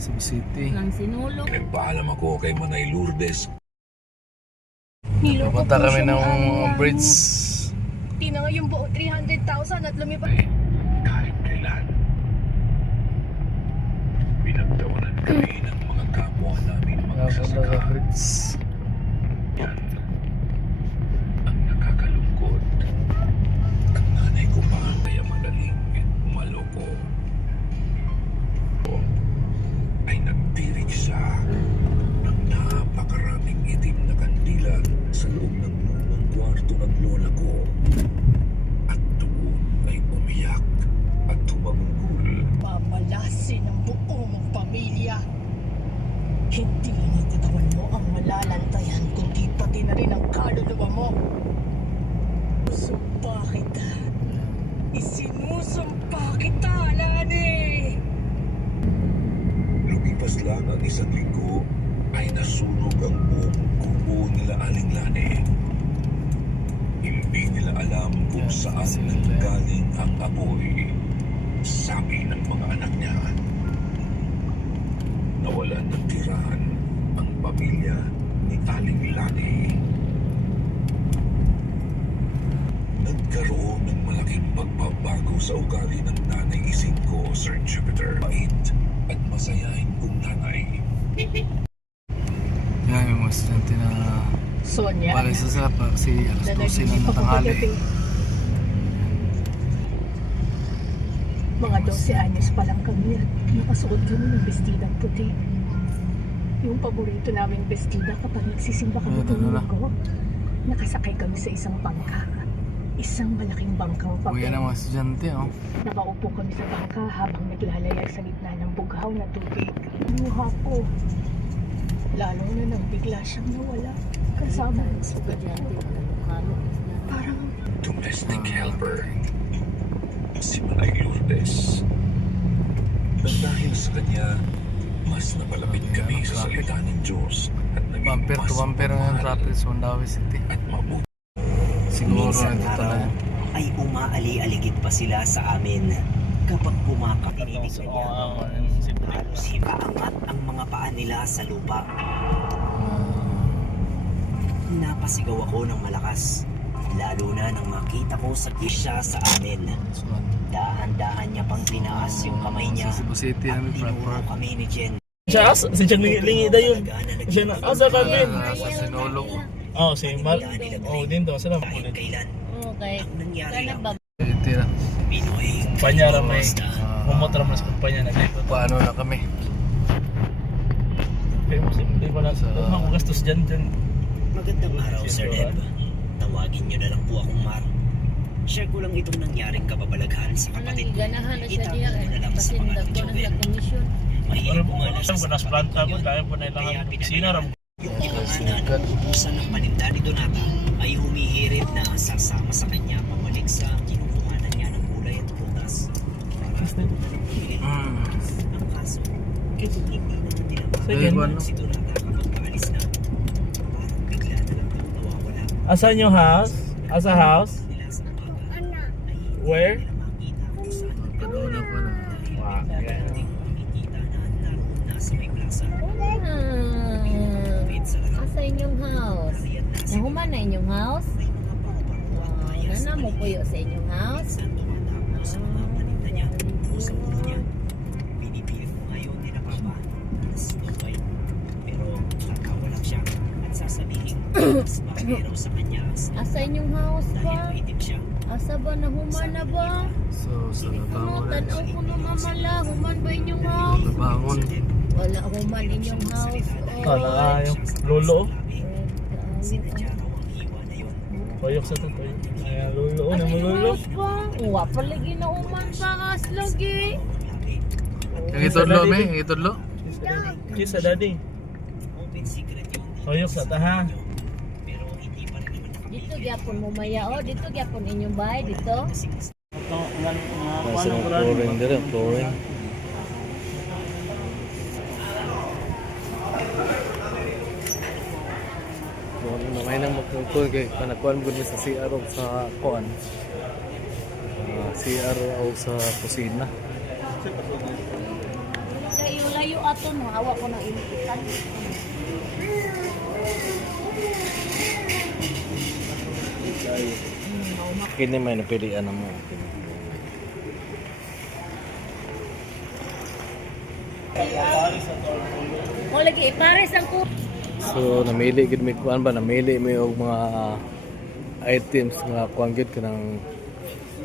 Cebu City. Nang sinulog. Nagpaalam ako kay Manay Lourdes. Niloko Pupunta po kami siya ni ng Ate bridge. Lani. Tinanga yung buo 300,000 at lumipat. Kahit kailan. Pinagtawanan kami ng mga kapwa namin Pupunta magsasaka. sa bridge. Yan ang nakakalungkot. Ang nanay ko pa kaya madaling maloko. O, ay nagtirik siya ng napakaraming itim na kandila sa loob ng lumang kwarto ng lola ko. At doon ay umiyak at tumagunggol. Papalasin ang buo mong pamilya. Hindi lang ang katawan mo ang malalantayan, kundi pati na rin ang kaluluwa mo. Sumpa kita. Isinusumpa kita, Lani! Lumipas lang ang isang linggo ay nasunog ang buong kubo nila Aling Lani. Hindi nila alam kung saan nanggaling ang apoy. Sabi ng mga anak niya. Nawalan ng tirahan ang pamilya ni Aling Lani. Nagkaroon ng malaking pagbabago sa ugali ng nanay ising ko, Sir Jupiter. Mait at masayahin kong nanay. Yan yung mga estudyante na Sonia. palay sa sapa si alas 12 ng tanghali. Mga 12 anyos pa lang kami at nakasuot kami ng bestidang puti. Yung paborito naming bestida kapag nagsisimba kami tuwing linggo. Nakasakay kami sa isang bangka. Isang malaking bangkang Uwi papel. ng mga estudyante, oh. Nakaupo kami sa bangka habang naglalayag sa gitna ng bughaw na tubig. Luha ko. Lalo na nang bigla siyang nawala. Kasama ng sugat ko. Parang Domestic helper. Si Manay Lourdes. At dahil sa kanya, mas napalapit kami sa salita ng Diyos at naging Bumper to mas bumper ang mapahal traffic sa Mandawi City. at mabuti. Siguro Minsan nandito araw lang. ay umaali-aligid pa sila sa amin kapag pumakapininig na niya. Halos himaangat ang mga paa nila sa lupa. Napasigaw ako ng malakas, lalo na nang makita ko sa kisya sa amin. Dahan-dahan niya pang tinaas yung kamay niya Sa Cebu City at namin tinuro proper. kami ni Jen. Siya, si Jen lingi da yun. Siya na, asa ka din? Sa sinulog. Oh, si Mal. Oh, din to, sila Kahit makulit. kailan, okay. ang nangyari lang, City na. Pinoy. Kumpanya ra may, Basta. pumotra mo sa kumpanya na dito. Paano na kami? Kaya mo simple pa lang. Mga gastos dyan. Magandang araw, Sir Ed. Tawagin niyo na lang po akong Mar. Share ko lang itong nangyaring kababalaghan sa kapatid ko. Ganahan na siya Itago diya mo na lang sa kasi mga nagko na Joven. komisyon. Mahirap Ano po, pumalas alam ko, sa nas planta ko, yun. kaya po na ilangan opisina ram. Yung iba nga na nauubusan ng paninda ni Donata ay humihirit na sasama sa kanya pabalik sa kinukuhanan niya ng gulay at prutas. Ang kaso, hindi naman nila Second one. si Donata kapag paalis na. Parang bigla na lang daw nawawala. Asan yung house? Asa house? Madalas na baga ay Where? nila makita kung saan Pagkauna pa na. Wow, yeah. makikita na naroon na sa may plaza. Kapit sa lahat, Asa inyong house? nariyan na si Nahuman na inyong house? may mga baro-baro at bias Nana mo puyo sa inyong house? Minsan tumatapos sa mga paninda niya o sa ulo niya. Pinipilit mo ngayon ni na Papa na sumabay. Pero tatawa lang siya at sasabihin mas bagay raw sa kanya Asa inyong house dahil ba? maitim siya. Asa ba nahuman na ba? So, sa natawa na. Tanaw ko na mamala, human ba inyong house? Nabangon. Wala human inyong house. Kala ka yung lolo. Sinadya raw ang hiwa na yun. Koyok sa to, koyok. Ayan, lolo. Ano Ano mo yung lolo? house ba? Uwa palagi na human pa kaslagi. Yung itudlo, may? Yung itudlo? Kiss sa daddy. Open secret yun. Koyok sa taha. Pero hindi pa rin naman nakapigil. Dito gyapon mo maya o, dito gyapon inyong bahay dito. Nasa ng flooring dito, flooring. May nang magtungkol kay panakuan mo sa CR o sa kuan. CR o sa kusina. Layo-layo Layo ato no, hawa ko ng initan. Kini may napilian na mo. Mo lagi ipares ang ko. So namili gid mi kuan ba, namili mi og mga items nga kuan gid kanang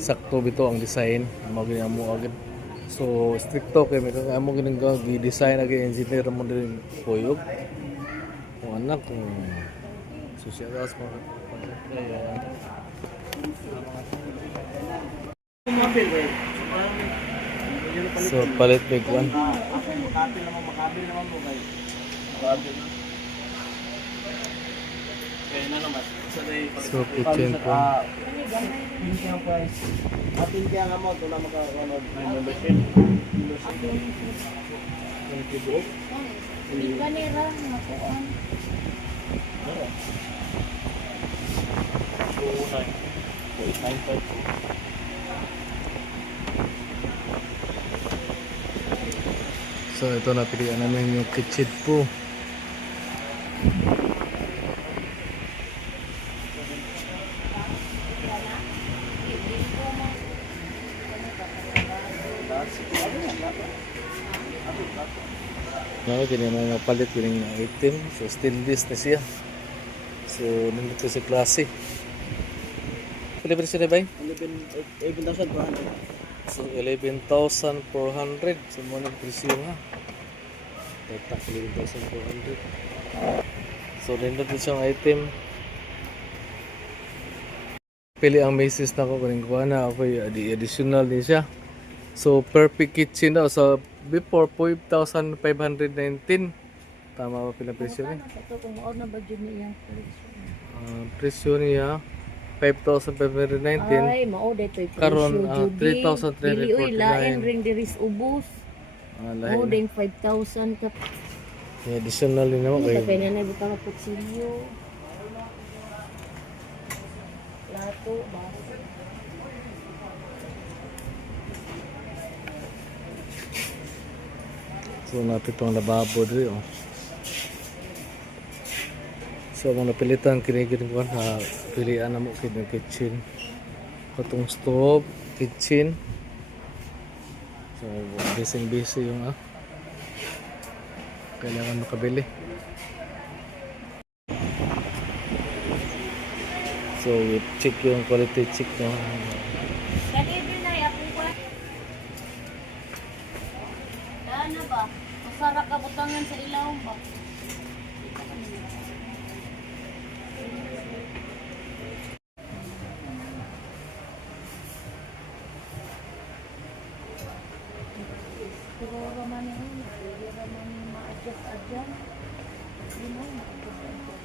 sakto bito ang design mo gid amo agad. So stricto kay mi kang amo gid gi-design ag engineer mo din kuyog. Kung anak kung social gas mo. So palit big one. So kitchen po. Ganira nga ko an. So ito na pilihan namin yung kitchen po. Namin kini mga palit kining item. So stainless na siya. So nandito sa klase. Pili ba siya bay? 11,400. So 11,400. So mo nang presyo ha. Tatak 11,400. So nandito siyang item. Pili ang meses na ko kuning kuha na ako additional din siya. So perfect kitchen daw. So before 5,519. Tama ba pila presyo niya? Ito kung mao na budget niya. Presyo niya 5,519. Ay, mao daytoy presyo. Karon, Judy. 3,349. Dili uy lain ring diris ubos. Lahi Mao na. din 5,000 ka. May additional din naman Kaya kay na butang ka putsilyo. Plato, baso. so napit tong lababo diri oh. So ang napilitan kini gid ko na pilian na mo kini kitchen. Katong stove, kitchen. So busy yung kailangan makabili. So check yung quality check no. Deliver na ako ba? Daan na ba? Masarap ka butangan sa ilaw ba? Siguro man yun, siguro man ma-adjust-adjust. Hindi mo, ma-adjust-adjust.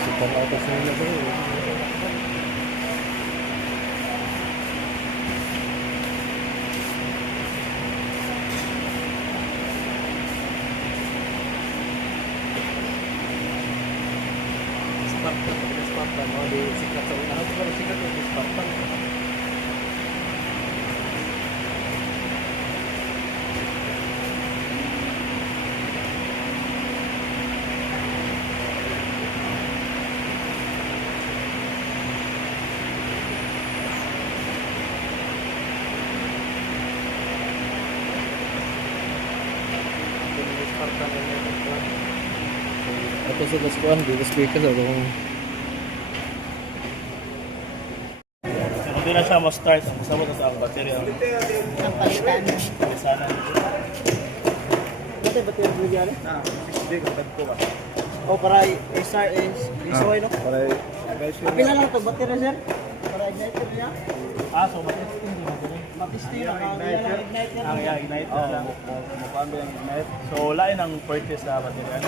So pang atas na nila bro. Spartan, mga Spartan, mga di sikat sa unahan, pero sikat yung Spartan. Ito sa kaskuan, dito speaker sa kung Hindi na siya ma-start. Ang kasama na sa ang battery. Ang Ang palitan. sana. Battery battery bigyan eh. Hindi ko ko ba. Oh, para i-start isoy no. Para pila lang to battery sir. Para igniter niya. So battery hindi battery. Matesting igniter. Ang igniter lang. Mukhaan yung igniter. So lain ang purchase sa battery.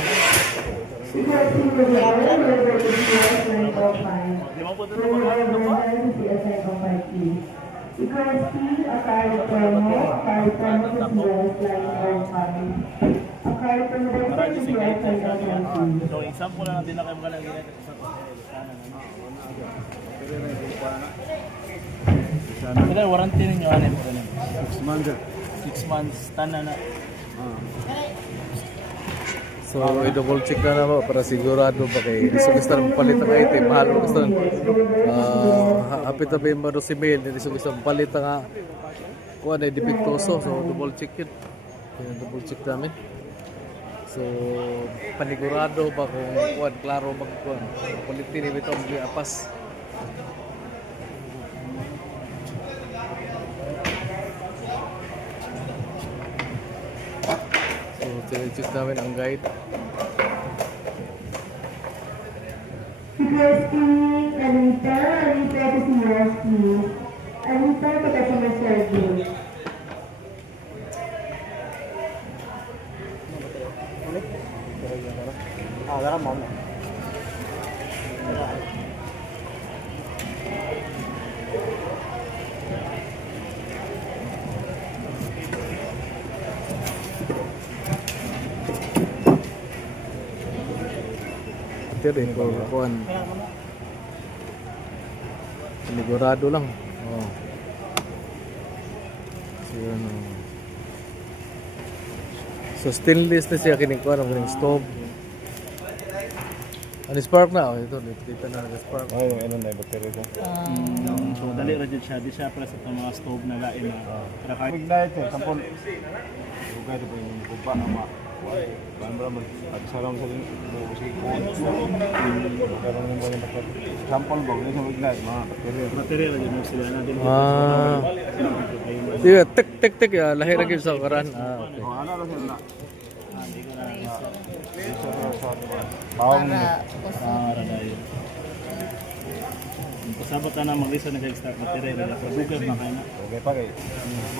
Di mo po dito magkakaroon ito ba? So, example lang natin na kayo magalang ginagawa sa sana. Sila, warranty ninyo ano yung 6 months. 6 months, tana na. so i-double check na naman para sigurado ba kay gusto na palit ang item, mahal mo gusto hapit na ba yung 12,000, hindi gusto palit nga kuha na depektoso, so double check yun. Double check namin. So panigurado ba kung kuhan, klaro magkuhan palitin ito ang apas. So check namin ang guide. Anita, ito si Yoski. Anita, customer service. Ito rin kung kuhan panigurado lang. So yun. So stainless na siya kinikuha ng stove. Ano spark na? Ito, dito na nag-spark. Ay, ano na yung battery ko. So, dali ra dyan siya. Di siya para sa itong mga stove na lain na. Para kahit igniter, sampol. Lugay ito po yung kupa na ma. Paano ba naman? At sarang sa rin. Kasi kung karoon mo yung battery. Sampol ba? Kung isang ignite, mga battery. Battery ra dyan. Sila na din. Diba, tek. Lahir lagi sa karan. Okay. Ano ra sila na? Para dayo. Pasabot na mag-lisa na kay start battery na Google na kayo na. Okay pa kay.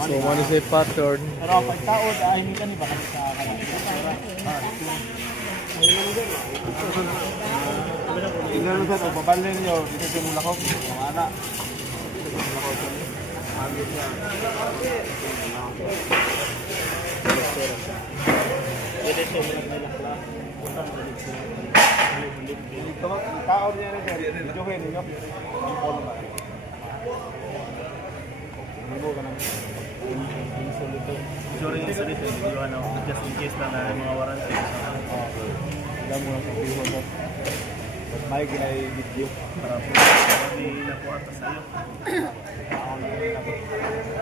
So what is the pattern? Pero pag taod ay hindi ka ni baka sa kanila. Inano sa pabalin niyo dito sa Mulakok, mga anak. Pwede siya malakla. Utang balik sa taon niya rin. Videohin ninyo. Ang polo ba? Ano ka naman? Insurance sa dito. Just in case lang na mga warranty. Ilan mo lang sa video mo. But may ginay-video. Para po may nakuha ka sa'yo.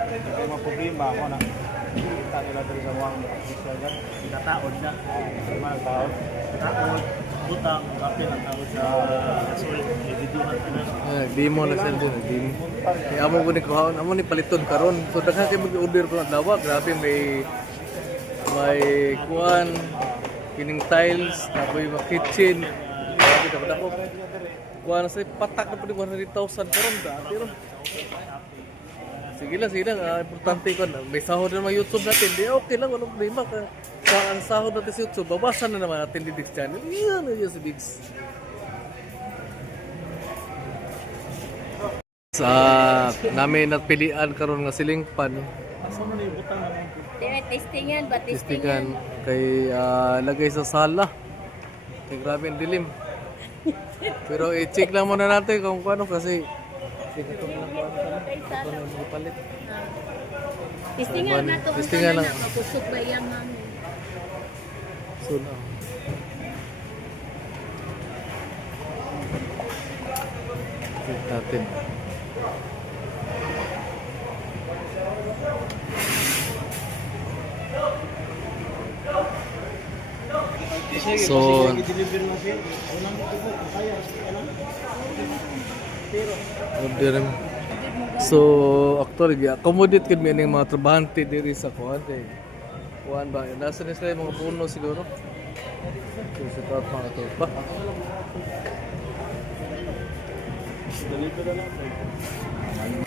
Ito yung mga problema ako na. Kita nila dito sa mga pinataod na. Mga taod. Taod. Utang, kapil ang taod sa gasoil. Videohan ka na. Demo na siya din. Demo. Kaya amo ko ni kuhaon, amo ni paliton karon. So daghan kay mag-order ko ng dawa, grabe may kuan kining tiles, tapoy mga kitchen. Grabe dapat ako. Kuan sa patak na pud 100,000 karon dati ron. Sige lang, importante ko na may sahod na mga YouTube natin. Di okay lang, walang problema ka. So, ang sahod natin sa YouTube, babasan na naman natin di Bigs channel. Yan na yun si Bigs. Sa namin napilian karon nga siling pan. Testingan ba? Testingan kay lagay sa sala. Kay grabe ang dilim. Pero i-check lang muna natin kung ano kasi ito na lang kung ano ito na yung palit. Testingan na to. Testingan lang. Mapusok ba yan, mami? So na. Check natin. So, i-deliver na siya. Unang tubo, kaya, ano? order mo. So, actually, accommodate kami ng mga trabahante diri sa kuhan. Kuhan ba? Nasa na sila yung mga puno siguro? So, sa taot mga ito pa.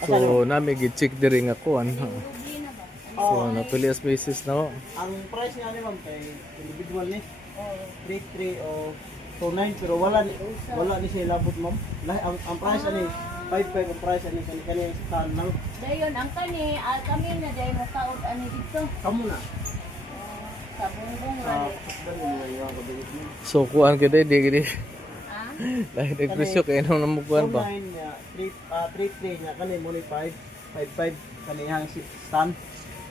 So, namin gi-check diri nga kuhan. So, napili as basis na ako. Ang price niya ni ma'am kay individual ni 33 o 29 pero wala ni siya labot ma'am. Ang price ani 55 ang price ani kani stand lang. Dayon, ang kami na dayon mo taod ani dito. Kamo na. Sa bungbong Sa rani. husband mo na yung kabigit mo. So, kuhan kita, di gini. Ah? Dahil nag-presyo kayo nang namukuhan ba? 29 niya 33 niya kani mo ni 55 kani ang stand.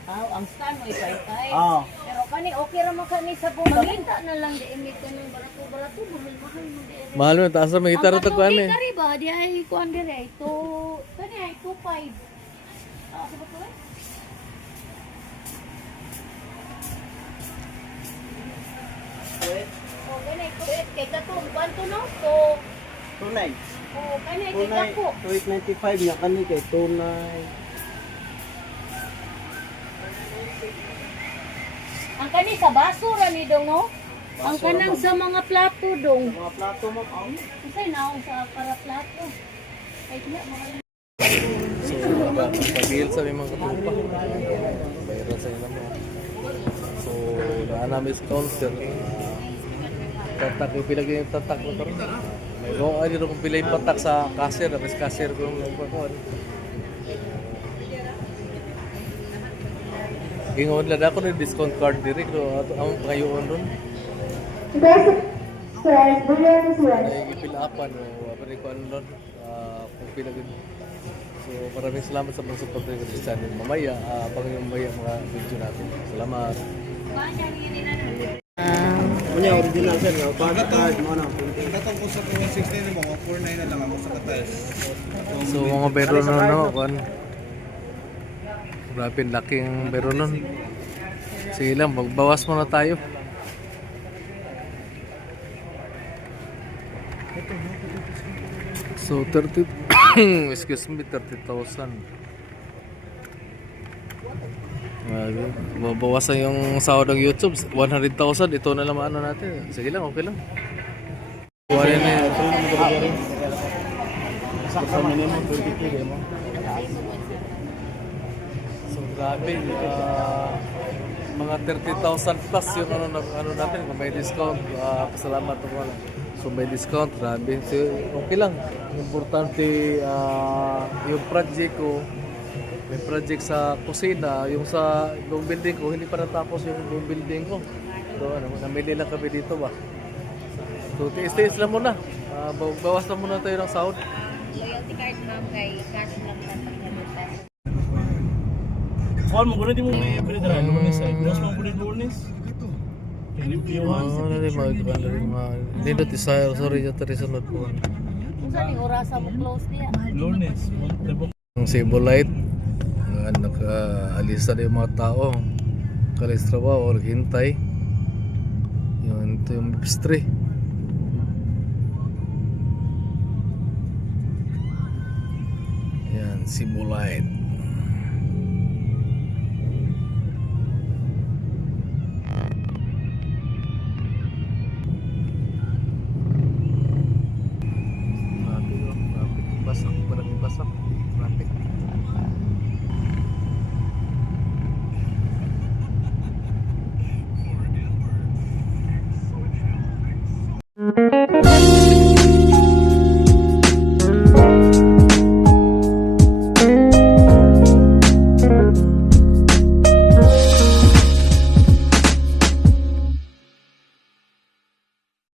Ang stand mo ipay-pay. Ah. Pero kani okay ra man kani sa bumanginta na lang di imit ka ng barato-barato mahal mo di. Mahal mo, taas na may hitara ito kuhan eh. Kari ba di ay kuan dire to kani ay 25. Ah, sa ba Oh, kani ko kay katong kwanto no? To 29. oh kani kay kako. 295 niya kani kay 29. Ang kani sa basura ni dong no? Ang kanang sa mga plato dong. Mga plato mo ang Kasi naong sa para plato. Ay diya mahal. So, pag-bill sa may mga katupa. Bayaran sa ilang mo. So, daan namin sa counter. Tatak, yung pilagay yung tatak mo ito. May go, ay dito kung pilay patak sa cashier. Tapos cashier ko yung pagkuhan. Gingon lang ako ng discount card direct. Ang pangayoon ron. Basic size, brilliant is one. Ay gipilapan o apa rin ko ano ron. Kung pilagay mo. So, maraming salamat sa pag-support rin sa channel. Mamaya, pangayong mamaya mga video natin. Salamat. Ano yung original sir, no? Card mo na. Katong ko sa 160 mo, 4.9 na lang ako sa katas. So, mga bero nun, no? Kuan. Grabe, laking bero nun. Sige lang, magbawas muna tayo. So, 30, excuse me, 30,000. Mabawasan yung sahod ng YouTube, 100,000. Ito na lang ano natin. Sige lang, okay lang. Kuha na yun. Saksa minimum 22 mo. So, grabe. Mga 30,000 plus yung ano natin. Kung may discount, pasalamat ako lang. So, may discount, grabe. So, okay lang. Importante yung project ko. May project sa kusina, yung sa buong building ko, hindi pa natapos yung buong building ko. So, namili lang kami dito ba. So, tiis-tiis lang muna. Bawas lang muna tayo ng sahod. Loyalty card ma'am kay cash lang tatak. Call mo guna di mo may pwede na lunes ay. Mas mo pwede lunes. Ano rin nindot isa, sorry, yung tarisunod po. Kung saan yung orasa mo close niya? Lunes. Yung Sibolite, naka-alista na yung mga tao. Kalis trabaho or hintay. Ito yung bistri. Yan, Sibolite. Basak, maraming basak. Traffic.